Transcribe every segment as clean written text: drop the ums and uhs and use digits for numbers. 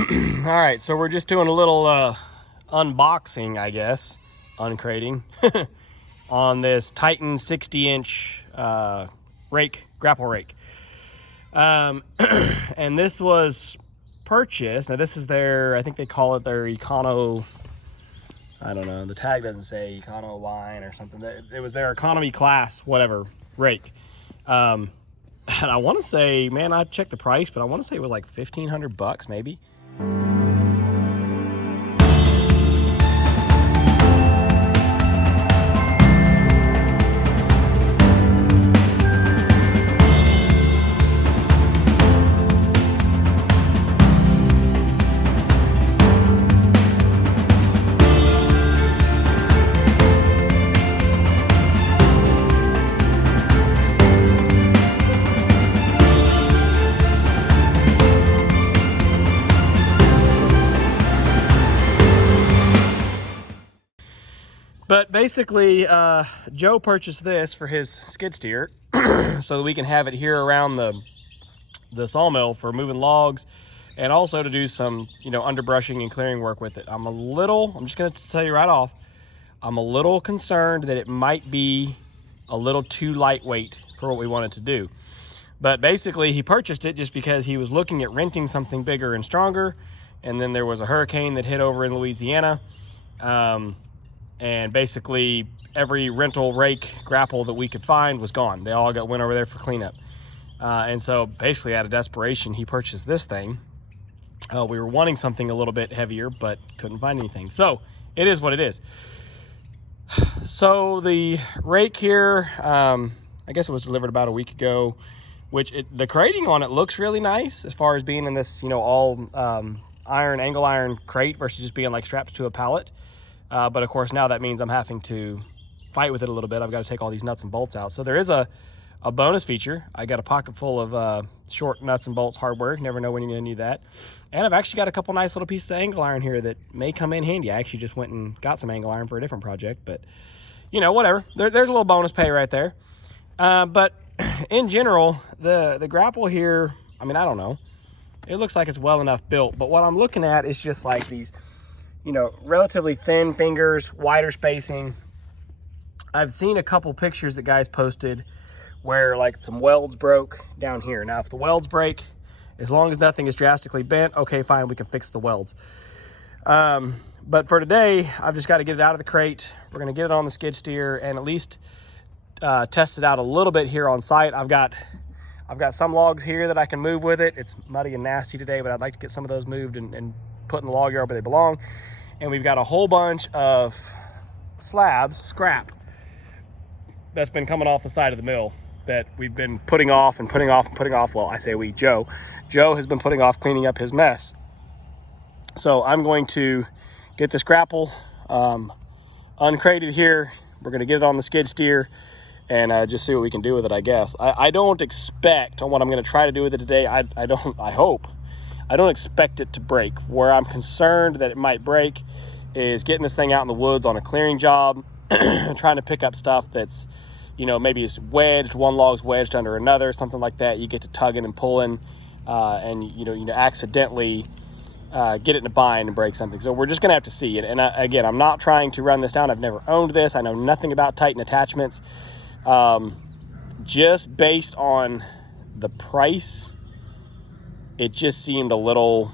All right, so we're just doing a little unboxing, I guess, uncrating, on this Titan 60-inch grapple rake. And this was purchased. Now this is their, I think they call it their Econo, I don't know, the tag doesn't say Econo line or something. It was their economy class, whatever, rake. And I want to say, man, I checked the price, but I want to say it was like $1,500 maybe. But basically, Joe purchased this for his skid steer so that we can have it here around the sawmill for moving logs and also to do some, underbrushing and clearing work with it. I'm just going to tell you right off, I'm a little concerned that it might be a little too lightweight for what we wanted to do. But basically, he purchased it just because he was looking at renting something bigger and stronger. And then there was a hurricane that hit over in Louisiana. And basically every rental rake grapple that we could find was gone. They all went over there for cleanup. And so basically out of desperation, he purchased this thing. We were wanting something a little bit heavier, but couldn't find anything. So it is what it is. So the rake here, I guess it was delivered about a week ago, which the crating on it looks really nice as far as being in this, all angle iron crate versus just being like strapped to a pallet. But of course now that means I'm having to fight with it a little bit. I've got to take all these nuts and bolts out. So there is a bonus feature. I got a pocket full of short nuts and bolts hardware. Never know when you're going to need that. And I've actually got a couple nice little pieces of angle iron here that may come in handy. I actually just went and got some angle iron for a different project, but whatever. There's a little bonus pay right there. But in general, the grapple here, I don't know. It looks like it's well enough built, but what I'm looking at is just like these, relatively thin fingers, wider spacing. I've seen a couple pictures that guys posted where like some welds broke down here. Now, if the welds break, as long as nothing is drastically bent, okay, fine, we can fix the welds. But for today, I've just got to get it out of the crate. We're going to get it on the skid steer and at least test it out a little bit here on site. I've got some logs here that I can move with it. It's muddy and nasty today, but I'd like to get some of those moved and put in the log yard where they belong. And we've got a whole bunch of slabs, scrap, that's been coming off the side of the mill that we've been putting off and putting off and putting off. Well, I say we, Joe has been putting off cleaning up his mess. So I'm going to get this grapple uncrated here. We're going to get it on the skid steer and just see what we can do with it, I guess. I don't expect, on what I'm going to try to do with it today, I don't expect it to break. Where I'm concerned that it might break is getting this thing out in the woods on a clearing job, trying to pick up stuff that's, maybe it's wedged, one log's wedged under another, something like that. You get to tugging and pulling, and accidentally get it in a bind and break something. So we're just gonna have to see it. And again, I'm not trying to run this down. I've never owned this. I know nothing about Titan attachments. Just based on the price, it just seemed a little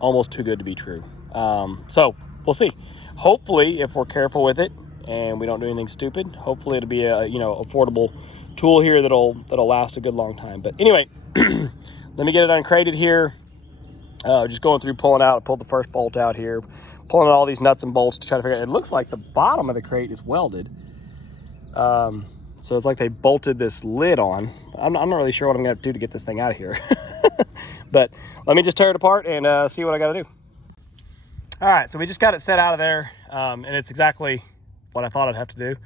almost too good to be true. So we'll see. Hopefully, if we're careful with it and we don't do anything stupid, hopefully it'll be a affordable tool here that'll last a good long time. But anyway, let me get it uncrated here. Just going through pulling out. I pulled the first bolt out here, pulling out all these nuts and bolts to try to figure out. It looks like the bottom of the crate is welded. So it's like they bolted this lid on. I'm not really sure what I'm gonna have to do to get this thing out of here. But let me just tear it apart and see what I gotta do. All right, so we just got it set out of there, and it's exactly what I thought I'd have to do.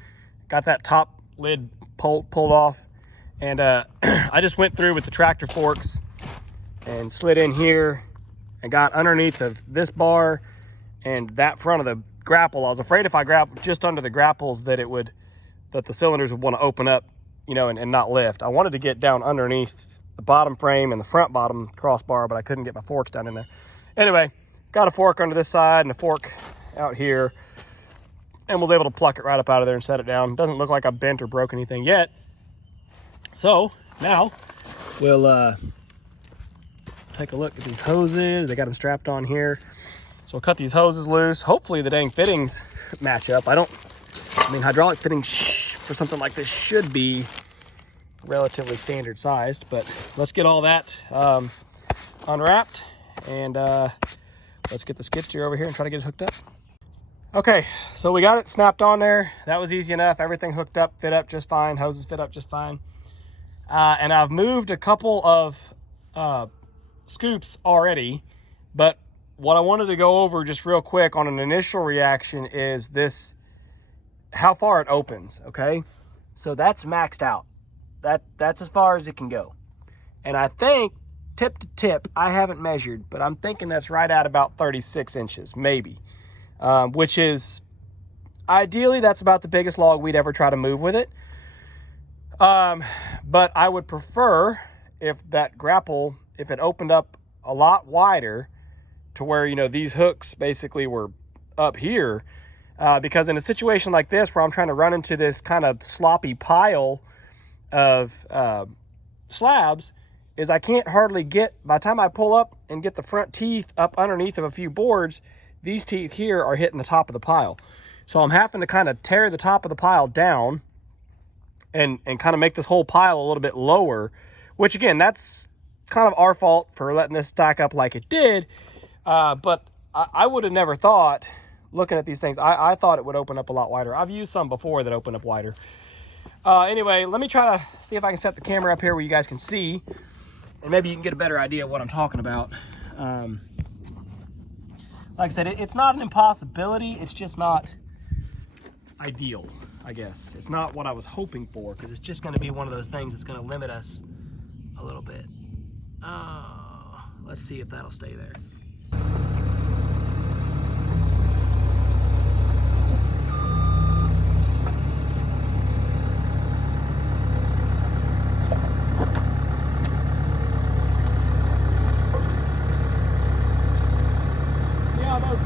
Got that top lid pulled off, and I just went through with the tractor forks and slid in here and got underneath of this bar and that front of the grapple. I was afraid if I grabbed just under the grapples that the cylinders would want to open up, and not lift. I wanted to get down underneath the bottom frame and the front bottom crossbar, but I couldn't get my forks down in there. Anyway, got a fork under this side and a fork out here, and was able to pluck it right up out of there and set it down. Doesn't look like I bent or broke anything yet. So now we'll take a look at these hoses. They got them strapped on here. So we'll cut these hoses loose. Hopefully the dang fittings match up. I mean, hydraulic fittings for something like this should be relatively standard sized, but let's get all that unwrapped, and let's get the skid steer over here and try to get it hooked up. Okay, so we got it snapped on there. That was easy enough. Everything hooked up, fit up just fine. Hoses fit up just fine. And I've moved a couple of scoops already, but what I wanted to go over just real quick on an initial reaction is this, how far it opens, okay? So that's maxed out. That's as far as it can go. And I think tip to tip, I haven't measured, but I'm thinking that's right at about 36 inches, maybe. Which is, ideally, that's about the biggest log we'd ever try to move with it. But I would prefer if that grapple, if it opened up a lot wider to where, you know, these hooks basically were up here. Because in a situation like this where I'm trying to run into this kind of sloppy pile of slabs, is I can't hardly get, by the time I pull up and get the front teeth up underneath of a few boards, these teeth here are hitting the top of the pile. So I'm having to kind of tear the top of the pile down and kind of make this whole pile a little bit lower, which again, that's kind of our fault for letting this stack up like it did. But I would have never thought, looking at these things, I thought it would open up a lot wider. I've used some before that open up wider. Anyway, let me try to see if I can set the camera up here where you guys can see, and maybe you can get a better idea of what I'm talking about. Like I said, it's not an impossibility. It's just not ideal, I guess. It's not what I was hoping for, because it's just going to be one of those things that's going to limit us a little bit. Let's see if that'll stay there.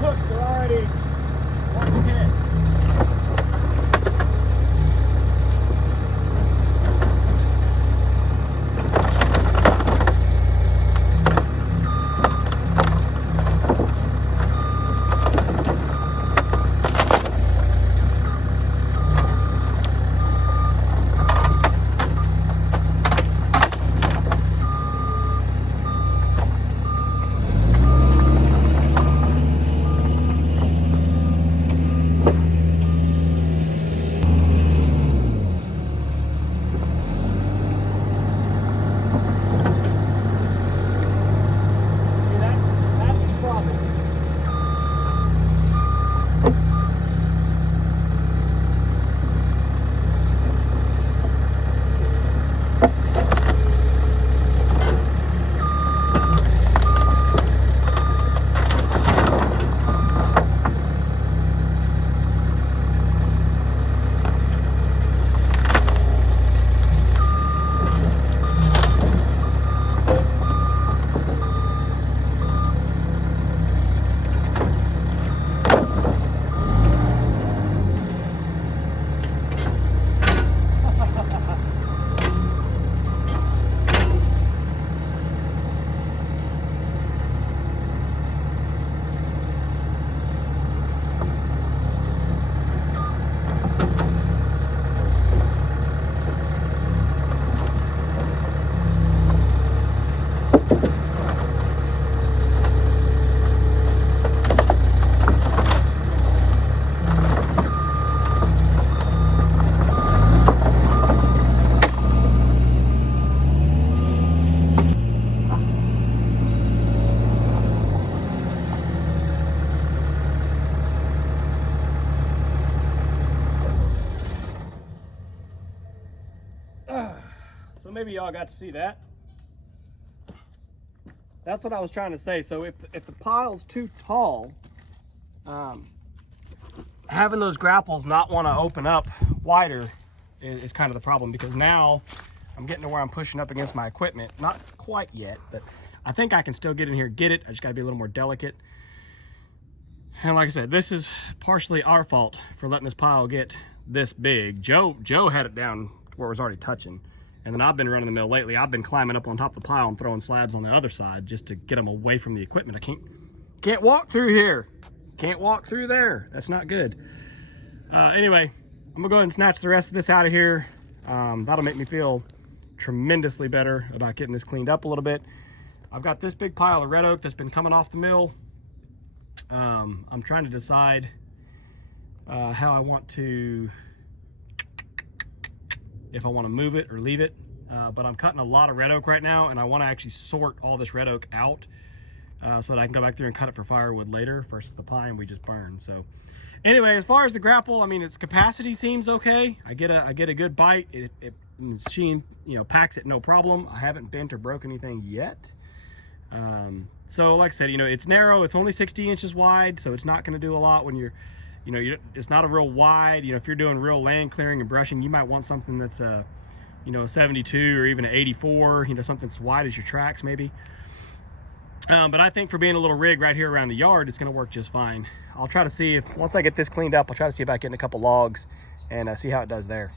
Hooks are already wanting to hit. So maybe y'all got to see that. That's what I was trying to say. So if the pile's too tall, having those grapples not want to open up wider is kind of the problem, because now I'm getting to where I'm pushing up against my equipment. Not quite yet, but I think I can still get in here and get it. I just got to be a little more delicate. And like I said, this is partially our fault for letting this pile get this big. Joe had it down where it was already touching. And then I've been running the mill lately. I've been climbing up on top of the pile and throwing slabs on the other side just to get them away from the equipment. I can't walk through here. Can't walk through there. That's not good. Anyway, I'm gonna go ahead and snatch the rest of this out of here. That'll make me feel tremendously better about getting this cleaned up a little bit. I've got this big pile of red oak that's been coming off the mill. I'm trying to decide how I want to, if I want to move it or leave it. But I'm cutting a lot of red oak right now, and I want to actually sort all this red oak out so that I can go back through and cut it for firewood later versus the pine we just burned. So anyway, as far as the grapple, I mean, its capacity seems okay. I get a good bite. The machine, you know, packs it no problem. I haven't bent or broke anything yet. So like I said, you know, it's narrow. It's only 60 inches wide, so it's not going to do a lot when you're, you know, it's not a real wide. You know, if you're doing real land clearing and brushing, you might want something that's a, you know, a 72 or even an 84. You know, something that's wide as your tracks maybe. But I think for being a little rig right here around the yard, it's going to work just fine. I'll try to see if once I get this cleaned up, I'll try to see about getting a couple logs and see how it does there.